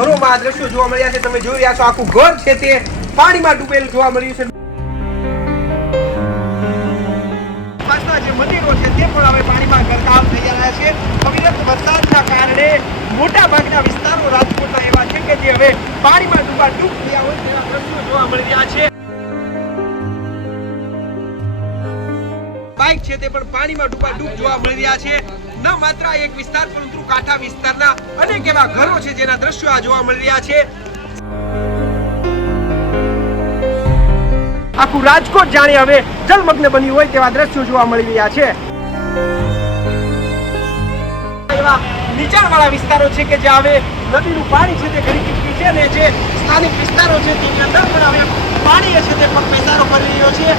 ઘરોમાં દ્રશ્યો જોવા મળ્યા છે. તમે જોઈ રહ્યા છો આખું ઘર છે તે. પાણીમાં ડૂબેલું જોવા મળ્યું છે. પાછના જે મંદિરો છે તે પણ હવે પાણીમાં ગરકાવ થઈ છે. અવિરત વરસાદના કારણે મોટા ભાગના વિસ્તારો રાજકોટના એવા છે કે જે હવે પાણીમાં ડૂબા ડૂબ થયા હોય તેવા દ્રશ્યો જોવા મળી રહ્યા છે. બાઇક છે તે પણ પાણીમાં ડૂબા ડૂબ જોવા મળી રહ્યા છે. ન માત્ર એક વિસ્તાર, પરંતુ કાંઠા વિસ્તારના અનેક એવા ઘરો છે જેના દ્રશ્યો આ જોવા મળી રહ્યા છે. આખું રાજકોટ જાણે હવે જલમગ્ન બન્યું હોય તેવા દ્રશ્યો જોવા મળી રહ્યા છે. એવા નીચાણવાળા વિસ્તારો છે કે જ્યાં હવે નદીનું પાણી છે તે ઘણી ચૂકી છે અને જે સ્થાનિક વિસ્તારો છે તેની અંદર પણ હવે પાણી છે તે પણ પેસારો કરી રહ્યો છે.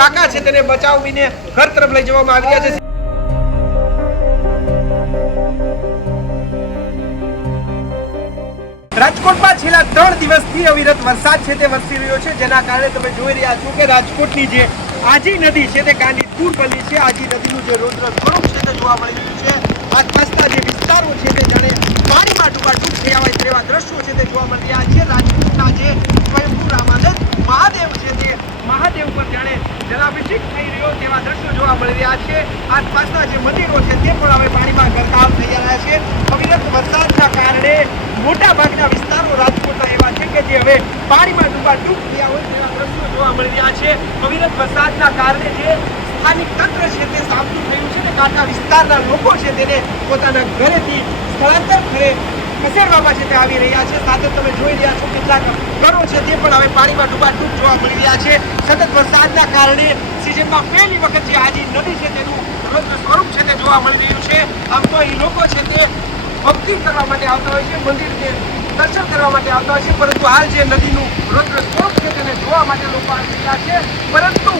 કાકા છે તેને બચાવીને ઘર તરફ લઈ જવામાં આવી છે. રાજકોટમાં છેલ્લા ત્રણ દિવસથી અવિરત વરસાદ છે તે વરસી રહ્યો છે, જેના કારણે તમે જોઈ રહ્યા છો કે રાજકોટની જે આજી નદી છે તે ગાંડી પૂર બની છે. આજી નદીનું જે રુદ્ર સ્વરૂપ છે તે જોવા મળી રહ્યું છે. આસપાસના જે વિસ્તારો છે તે જાણે પાણીમાં ડૂબાડૂબ થયા હોય તેવા દ્રશ્યો છે તે જોવા મળી રહ્યા છે. રાજકોટના જે સ્વયંભૂ રામાનંદ મહાદેવ છે તે મહાદેવ પર જાણે જલાભિષેક થઈ રહ્યો તેવા દ્રશ્યો જોવા મળી રહ્યા છે. આસપાસના જે મંદિરો છે તે પણ હવે પાણીમાં ગરકાવ થઈ રહ્યા છે. અવિરત વરસાદના કારણે મોટા ભાગના વિસ્તારો રાજકોટના એવા છે કે જે હવે પાણીમાં ડૂબાડૂબ થયા હોય તેવા દ્રશ્યો જોવા મળી રહ્યા છે. અવિરત વરસાદના કારણે જે સ્થાનિક તંત્ર છે તે સામનું થયું છે ને કાંઠા વિસ્તારના લોકો છે તેને પોતાના ઘરેથી સ્થળાંતર ઘરે ખસેડવામાં છે તે આવી રહ્યા છે. સાથે તમે જોઈ રહ્યા છો કેટલાક ઘરો છે તે પણ હવે પાણીમાં ડૂબાડૂબ જોવા મળી રહ્યા છે. સતત વરસાદના કારણે સિઝનમાં પહેલી વખત જે આજે નદી છે તેનું રૌદ્ર સ્વરૂપ છે તે જોવા મળી રહ્યું છે. આમ તો એ લોકો છે તે ભક્તિ કરવા માટે આવતા હોય છે, મંદિર કે દર્શન કરવા માટે આવતા હોય છે, પરંતુ હાલ જે નદીનું રૌદ્ર સ્વરૂપ છે તેને જોવા માટે લોકો આવી રહ્યા છે. પરંતુ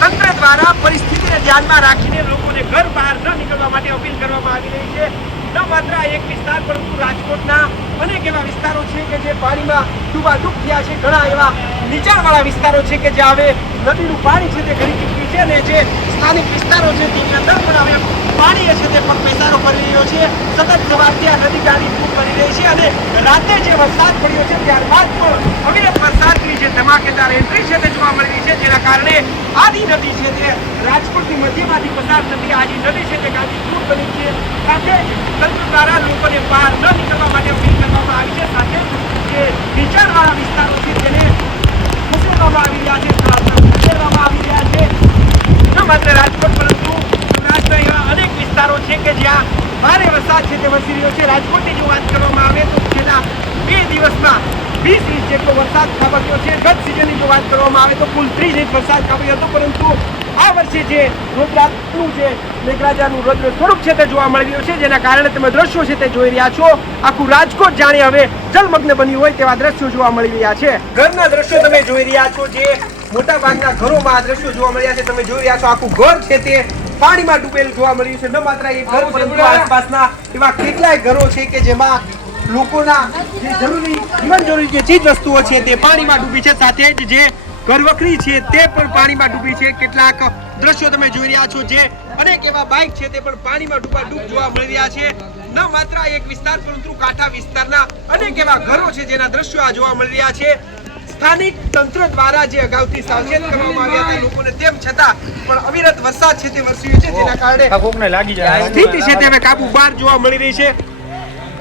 તંત્ર દ્વારા પરિસ્થિતિને ધ્યાનમાં રાખીને લોકોને ઘર બહાર ન નીકળવા માટે અપીલ કરવામાં આવી રહી છે. ન માત્ર એક વિસ્તાર, પરંતુ રાજકોટના અનેક એવા વિસ્તારો છે કે જે પાણીમાં ડૂબાડૂબ થયા છે. ઘણા એવા નીચાણવાળા વિસ્તારો છે કે જ્યાં હવે નદીનું પાણી છે તે ઘણી ચૂકી છે અને જે સ્થાનિક વિસ્તારો છે તેની અંદર પણ હવે પાણી છે તે પણ પેસારો કરી રહ્યો છે. સતત સવારથી આ નદી ગાડી પૂર કરી રહી છે અને રાતે જે વરસાદ પડ્યો છે ત્યારબાદ પણ અવિરત વરસાદની જે ધમાકેદાર એન્ટ્રી છે તે જોવા મળી રહી છે જેના કારણે આદિ નદી છે તે રાજકોટની મધ્યમાંથી પસાર થતી આજી નદી છે તે ગાંધી દૂર બની છે. સાથે તંત્ર દ્વારા લોકોને બહાર ન નીકળવા માટે અપીલ કરવામાં આવી છે. સાથે જે નીચાણવાળા વિસ્તારો છે તેને ખસેડવામાં આવી રહ્યા છે ખસેડવામાં આવી રહ્યા છે. ન માત્ર રાજકોટ, પરંતુ સૌરાષ્ટ્રના એવા અનેક વિસ્તારો છે કે જ્યાં ભારે વરસાદ છે તે વસી રહ્યો છે. રાજકોટની જો વાત કરવામાં આવે તો છેલ્લા બે દિવસમાં વીસ ઇંચ જેટલો વરસાદ ખાબક્યો છે. ગત સિઝનની જો વાત કરવામાં આવે તો કુલ ત્રીસ ઇંચ વરસાદ ખાબક્યો હતો, પરંતુ આ વર્ષે જે રોજરાતનું જે મેઘરાજાનું રૌદ્ર સ્વરૂપ છે તે જોવા મળી રહ્યું છે, જેના કારણે તમે દ્રશ્યો છે તે જોઈ રહ્યા છો. આખું રાજકોટ જાણે હવે જલમગ્ન બન્યું હોય તેવા દ્રશ્યો જોવા મળી રહ્યા છે. ઘરના દ્રશ્યો તમે જોઈ રહ્યા છો, જે મોટા ભાગના ઘરોમાં આ દ્રશ્યો જોવા મળ્યા છે. તમે જોઈ રહ્યા છો આખું ઘર છે તે પાણીમાં ડૂબેલું જોવા મળ્યું છે. ન માત્ર એ ઘર, પરંતુ આસપાસના એવા કેટલાય ઘરો છે કે જેમાં લોકોના જે જરૂરી જીવન જરૂરી જે ચીજ વસ્તુઓ છે તે પાણીમાં ડૂબી છે. સાથે જ જે ઘરવખરી છે તે પણ પાણીમાં ડૂબી છે. કેટલાક દ્રશ્યો તમે જોઈ રહ્યા છો જે અનેક એવા બાઇક છે તે પણ પાણીમાં ડૂબા ડૂબ જોવા મળી રહ્યા છે. ન માત્ર એક વિસ્તાર પરંતુ કાંઠા વિસ્તારના અનેક એવા ઘરો છે જેના દ્રશ્યો આ જોવા મળી રહ્યા છે. સ્થાનિક તંત્ર દ્વારા જે અગાઉથી સાવચેત કરવામાં આવ્યા હતા લોકોને તેમ છતાં પણ અવિરત વરસાદ છે તે વરસ્યો છે. જેના કારણે સ્થિતિ છે તે હવે કાબુ બહાર જોવા મળી રહી છે.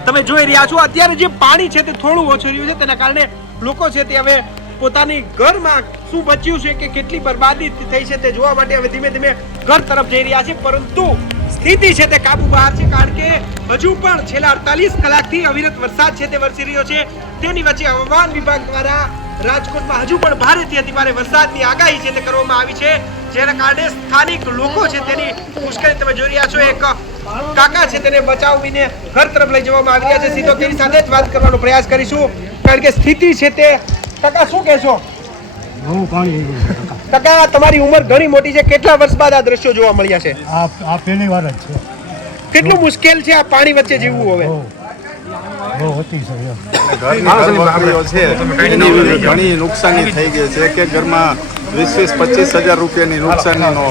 તમે જોઈ રહ્યા છો, અત્યારે જે પાણી છે તે થોડું ઓછું રહ્યું છે, તેના કારણે લોકો છે તે હવે પોતાની ઘરમાં શું બચ્યું છે કે કેટલી બરબાદી થઈ છે તે જોવા માટે હવે ધીમે ધીમે ઘર તરફ જઈ રહ્યા છે, પરંતુ સ્થિતિ છે તે કાબુ બહાર છે, કારણ કે હજુ પણ છેલ્લા અડતાલીસ કલાકથી અવિરત વરસાદ છે તે વરસી રહ્યો છે. તેની વચ્ચે હવામાન વિભાગ દ્વારા રાજકોટમાં હજુ પણ ભારેથી અતિ ભારે વરસાદની આગાહી છે તે કરવામાં આવી છે. જેના કારણે સ્થાનિક લોકો છે તેની મુશ્કેલી તમે જોઈ રહ્યા છો. એક કાકા છે તેને બચાવીને ઘર તરફ લઈ જવામાં આવી રહ્યા છે. સીધો તેની સાથે જ વાત કરવાનો પ્રયાસ કરીશું. કારણ કે સ્થિતિ છે તે કાકા શું કહેશો? બહુ પાણી. કાકા. તમારી ઉંમર ઘણી મોટી છે. કેટલા વર્ષ બાદ આ દ્રશ્યો જોવા મળ્યા છે? આ આ પહેલી વાર જ છે. કેટલું મુશ્કેલ છે આ પાણી વચ્ચે જીવવું હવે? બહુ છે ઘણી નુકસાની થઈ ગઈ છે. કે ઘરમાં વીસ વીસ પચીસ હજાર રૂપિયાની નુકસાનીનો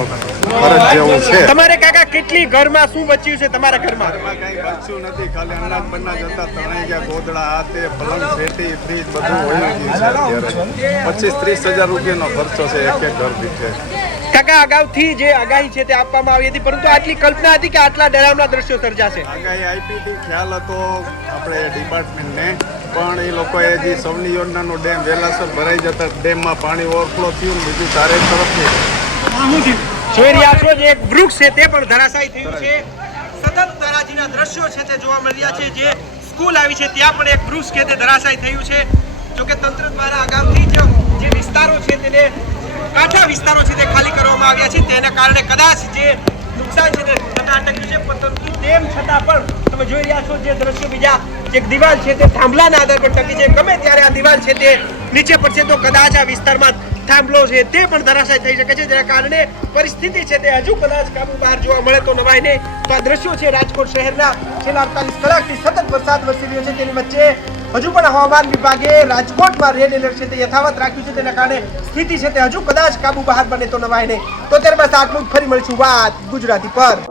ફરજ જેવું છે. તમારે કાકા કેટલી ઘરમાં શું બચ્યું છે તમારા ઘરમાં? કઈ બચ્યું નથી. ખાલી અનાજ બનાજ જતા તણાઈ ગયા ગોદડા આ તે પલંગ પેટી ફ્રીજ બધું હોય ગયું છે પચીસ ત્રીસ હજાર રૂપિયાનો ખર્ચો છે એક એક ઘર દીઠે કાકા અગાઉથી જે આગાહી છે તે આપવામાં આવી હતી પરંતુ આટલી કલ્પના હતી કે આટલા ડરાવના દ્રશ્યો સર્જાશે. આગાહી હતી ખ્યાલ હતો આપણે ડિપાર્ટમેન્ટને પણ એ લોકોએ જે સૌની યોજનાનો ડેમ વેલાસર ભરાઈ જતા ડેમમાં પાણી ઓવરફ્લો થયું બીજું ચારે તરફથી જોઈ રહ્યા છો જે એક વૃક્ષ છે તે પણ ધરાશાયી થયું છે. સતત તારાજીના દ્રશ્યો છે તે જોવા મળી રહ્યા છે જે સ્કૂલ આવી છે ત્યાં પણ એક વૃક્ષ કે તે ધરાશાયી થયું છે. જોકે તંત્ર દ્વારા અગાઉથી જ જે વિસ્તારો છે તે ખાલી કરવામાં આવ્યા છે, તેના કારણે કદાચ જે નુકસાન છે તે અટક્યું છે, પરંતુ તેમ છતાં પણ તમે જોઈ રહ્યા છો જે દ્રશ્યો બીજા જે દિવાલ છે તે થાંભલાના આધાર પર ટકી છે. ગમે ત્યારે આ દિવાલ છે તે નીચે પડશે તો કદાચ આ વિસ્તારમાં થાંભલો છે તે પણ ધરાશાય થઈ શકે છે. જેના કારણે પરિસ્થિતિ છે તે હજુ કદાચ કાબુ બહાર જોવા મળે તો નવાય નહીં. તો આ દ્રશ્યો છે રાજકોટ શહેરના છેલ્લા અડતાલીસ કલાકથી સતત વરસાદ વરસી રહ્યો છે. તેની વચ્ચે હજુ પણ હવામાન વિભાગે રાજકોટમાં રેડ એલર્ટ છે તે યથાવત રાખ્યું છે. તેના કારણે સ્થિતિ છે તે હજુ કદાચ કાબુ બહાર બને તો નવાય નહીં. તો ત્યારબાદ આટલું ફરી મળીશું વાત ગુજરાતી પર.